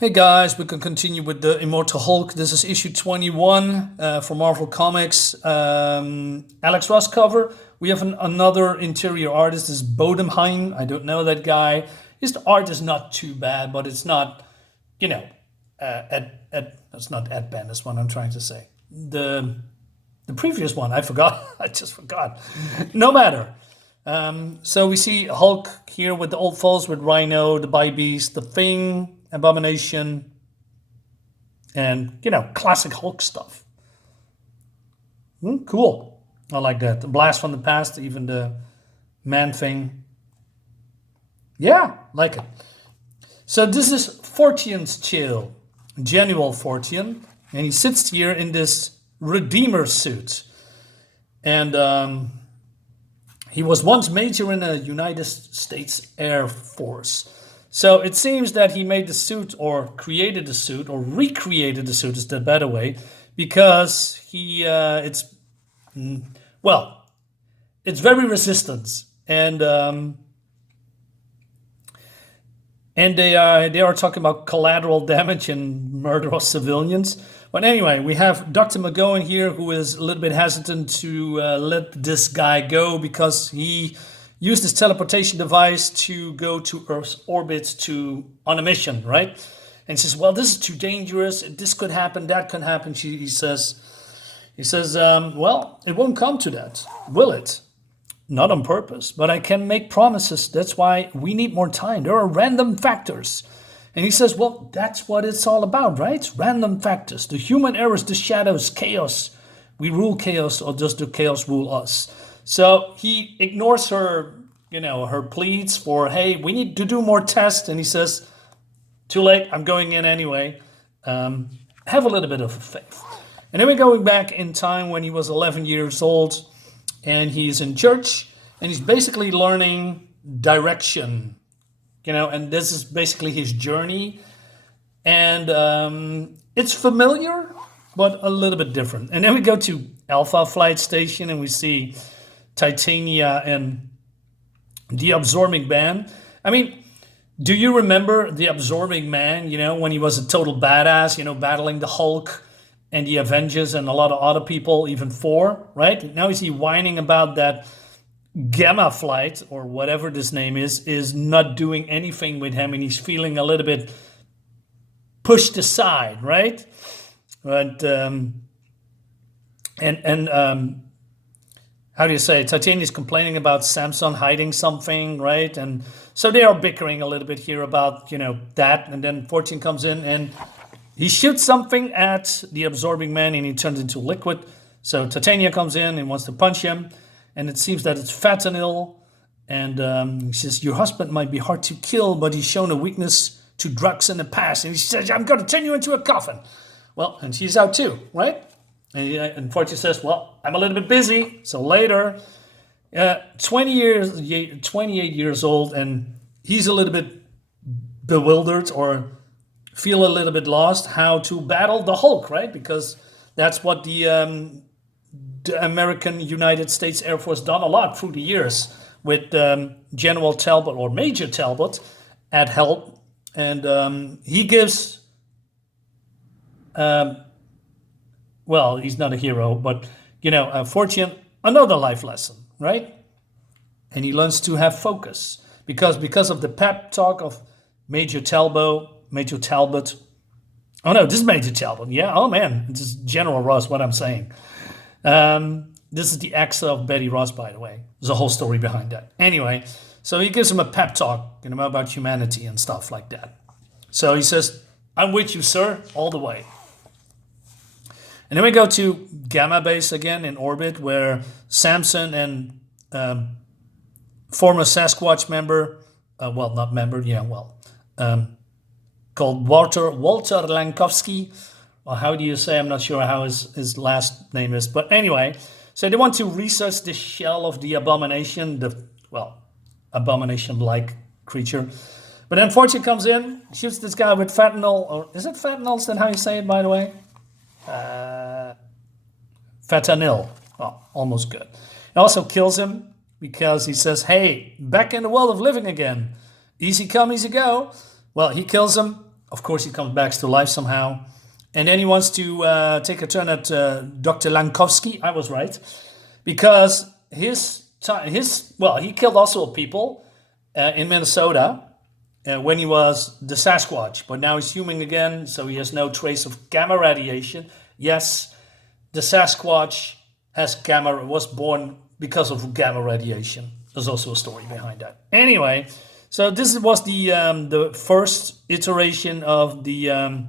Hey guys, we can continue with the Immortal Hulk. This is issue 21 for Marvel Comics. Alex Ross cover. We have another interior artist. This is Bodenheim. I don't know that guy. His art is not too bad, but it's not, it's not Ed Ben. That's what I'm trying to say. The previous one, I forgot. I just forgot. No matter. So we see Hulk here with the old foes with Rhino, the Bi-Beast, the Thing, Abomination, and classic Hulk stuff. Cool. I like that. The blast from the past, even the Man Thing. Yeah, like it. So this is Fortean's chill, General Fortean, and he sits here in this Redeemer suit, and he was once major in the United States Air Force. So it seems that he made the suit or created the suit or recreated the suit is the better way, because it's very resistant, and they are talking about collateral damage and murder of civilians. But anyway, we have Dr. McGowan here, who is a little bit hesitant to let this guy go because he used his teleportation device to go to Earth's orbit on a mission, right? And he says, well, this is too dangerous. This could happen, that could happen. He says, well, it won't come to that, will it? Not on purpose, but I can make promises. That's why we need more time. There are random factors. And he says, well, that's what it's all about, right? Random factors. The human errors, the shadows, chaos. We rule chaos, or does the chaos rule us? So he ignores her, her pleads for, hey, we need to do more tests. And he says, too late, I'm going in anyway. Have a little bit of faith. And then we're going back in time when he was 11 years old, and he's in church, and he's basically learning direction, and this is basically his journey. And it's familiar, but a little bit different. And then we go to Alpha Flight Station, and we see Titania and the Absorbing Man. I mean, do you remember the Absorbing Man, when he was a total badass, battling the Hulk and the Avengers and a lot of other people, even Thor, right? Now is he whining about that Gamma Flight, or whatever this name is not doing anything with him, and he's feeling a little bit pushed aside, right? But how do you say? Titania's complaining about Samson hiding something, right? And so they are bickering a little bit here about that. And then Fortune comes in and he shoots something at the Absorbing Man, and he turns into liquid. So Titania comes in and wants to punch him, and it seems that it's fentanyl. And he says, your husband might be hard to kill, but he's shown a weakness to drugs in the past. And he says, I'm going to turn you into a coffin. Well, and she's out too, right? And Fortune says, well, I'm a little bit busy. So later, 28 years old, and he's a little bit bewildered, or feel a little bit lost how to battle the Hulk, right? Because that's what the American United States Air Force done a lot through the years with General Talbot, or Major Talbot, at help. And he gives... well, he's not a hero, but, Fortune, another life lesson, right? And he learns to have focus because of the pep talk of Major Talbot. Oh, no, this is Major Talbot. Yeah, oh, man, this is General Ross, what I'm saying. This is the ex of Betty Ross, by the way. There's a whole story behind that. Anyway, so he gives him a pep talk, about humanity and stuff like that. So he says, I'm with you, sir, all the way. And then we go to Gamma Base again in orbit, where Samson and former Sasquatch member, called Walter Lankowski, or how do you say? I'm not sure how his last name is. But anyway, so they want to research the shell of the abomination, abomination-like creature. But then Fortune comes in, shoots this guy with fentanyl, or is it fentanyl? Is that how you say it, by the way? Fentanyl. Oh, almost good. It also kills him because he says, hey, back in the world of living again. Easy come, easy go. Well, he kills him. Of course, he comes back to life somehow. And then he wants to take a turn at Dr. Lankowski. I was right. Because he killed also people in Minnesota when he was the Sasquatch. But now he's human again, so he has no trace of gamma radiation. Yes, the Sasquatch was born because of gamma radiation. There's also a story behind that. Anyway, so this was the first iteration of the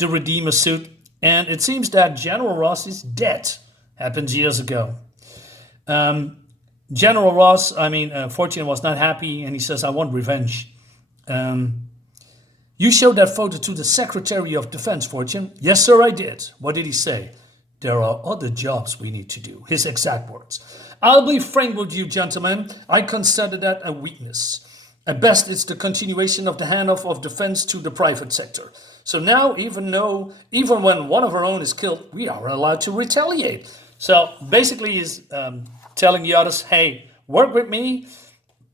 Redeemer suit, and it seems that General Ross is dead. Happened years ago. General Ross, Fortean was not happy, and he says, "I want revenge." You showed that photo to the Secretary of Defense, Fortean. Yes, sir, I did. What did he say? There are other jobs we need to do. His exact words. I'll be frank with you, gentlemen. I consider that a weakness. At best, it's the continuation of the handoff of defense to the private sector. So now, even when one of our own is killed, we are allowed to retaliate. So basically, he's telling the others, "Hey, work with me.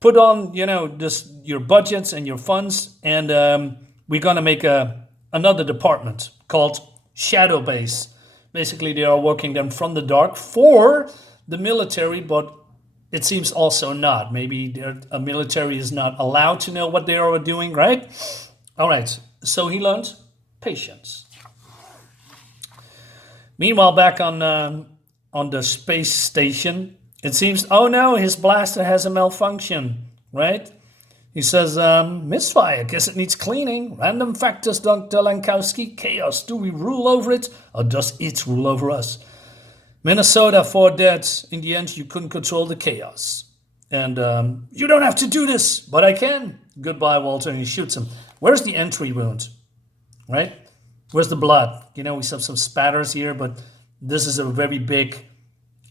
Put on, your budgets and your funds, and we're gonna make another department called Shadow Base. Basically, they are working them from the dark for the military, but it seems also not. Maybe a military is not allowed to know what they are doing, right? All right. So he learned patience. Meanwhile, back on the space station, it seems, oh no, his blaster has a malfunction, right? He says, misfire, guess it needs cleaning. Random factors, Dr. Lankowski. Chaos, do we rule over it, or does it rule over us? Minnesota, 4 dead. In the end, you couldn't control the chaos. And you don't have to do this, but I can. Goodbye, Walter, and he shoots him. Where's the entry wound, right? Where's the blood? We have some spatters here, but this is a very big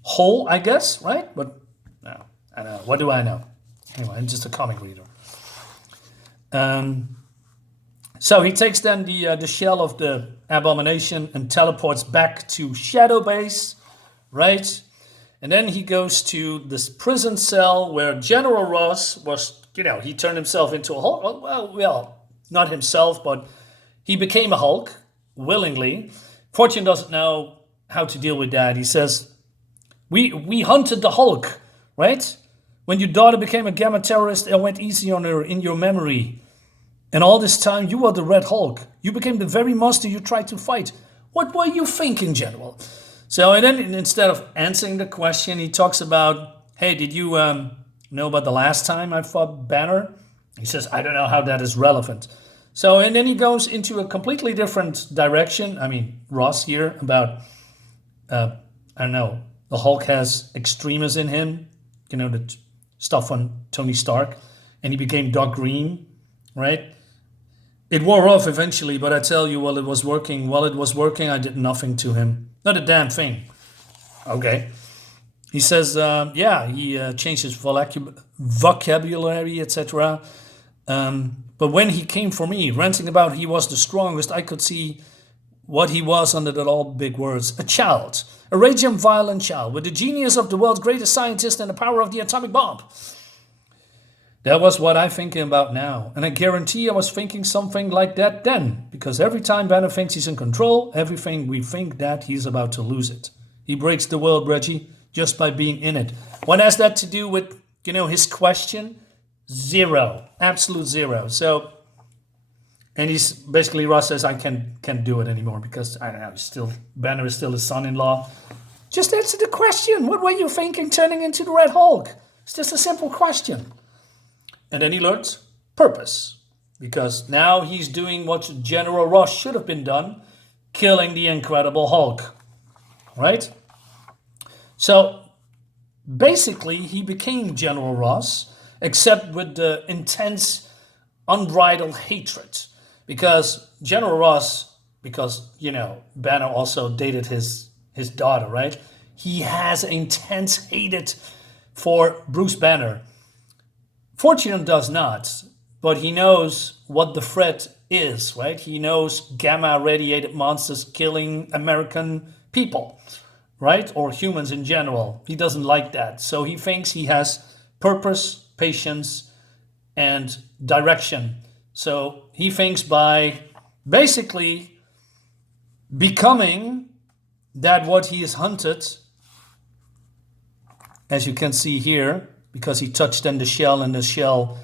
hole, I guess, right? But no, I don't know. What do I know? Anyway, I'm just a comic reader. So he takes then the shell of the abomination and teleports back to Shadow Base, right? And then he goes to this prison cell where General Ross was, he turned himself into a Hulk. Well, not himself, but he became a Hulk willingly. Fortean doesn't know how to deal with that. He says, we hunted the Hulk, right? When your daughter became a gamma terrorist, I went easy on her in your memory. And all this time, you were the Red Hulk. You became the very monster you tried to fight. What were you thinking, General? So, and then instead of answering the question, he talks about, hey, did you know about the last time I fought Banner? He says, I don't know how that is relevant. So, and then he goes into a completely different direction. Ross here about, I don't know, the Hulk has extremis in him, the stuff on Tony Stark, and he became dark green, right? It wore off eventually, but I tell you, while it was working, I did nothing to him. Not a damn thing. Okay. He says, he changed his vocabulary, etc. But when he came for me, ranting about he was the strongest, I could see what he was under that all big words. A child. A raging, violent child with the genius of the world's greatest scientist and the power of the atomic bomb. That was what I'm thinking about now. And I guarantee I was thinking something like that then. Because every time Banner thinks he's in control, everything we think that he's about to lose it. He breaks the world, Reggie, just by being in it. What has that to do with, his question? Zero. Absolute zero. So, and he's basically, Ross says, I can't do it anymore because, I don't know, Banner is still his son-in-law. Just answer the question. What were you thinking turning into the Red Hulk? It's just a simple question. And then he learns purpose. Because now he's doing what General Ross should have been done, killing the Incredible Hulk. Right? So, basically, he became General Ross, except with the intense, unbridled hatred. Because General Ross, Banner also dated his daughter, right? He has intense hatred for Bruce Banner. Fortean does not, but he knows what the threat is, right? He knows gamma-radiated monsters killing American people, right? Or humans in general. He doesn't like that. So he thinks he has purpose, patience, and direction So he thinks by basically becoming that what he is hunted, as you can see here, because he touched in the shell, and the shell,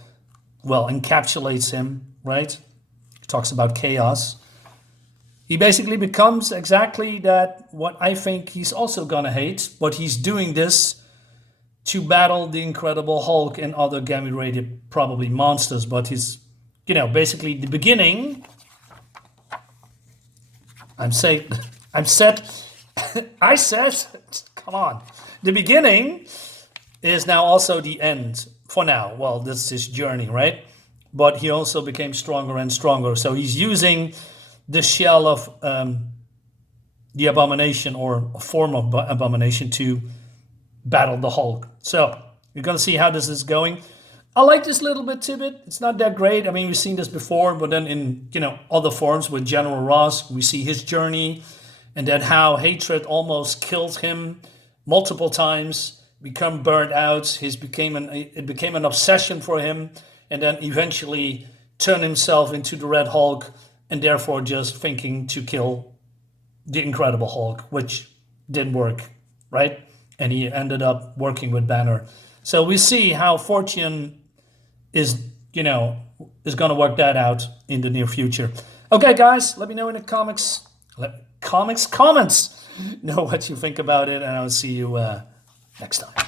well, encapsulates him, right? He talks about chaos. He basically becomes exactly that, what I think he's also gonna hate, but he's doing this to battle the Incredible Hulk and other gamma-rated probably monsters. But he's, basically the beginning. I said, come on. The beginning is now also the end for now. Well, this is his journey, right? But he also became stronger and stronger. So he's using the shell of the Abomination, or a form of Abomination, to battle the Hulk. So you're going to see how this is going. I like this little bit tidbit. It's not that great. I mean, we've seen this before, but then in other forms with General Ross, we see his journey, and then how hatred almost killed him multiple times, become burnt out. It became an obsession for him, and then eventually turned himself into the Red Hulk, and therefore just thinking to kill the Incredible Hulk, which didn't work, right? And he ended up working with Banner. So we see how Fortean is going to work that out in the near future. Okay, guys, let me know in the comments know what you think about it, and I'll see you next time.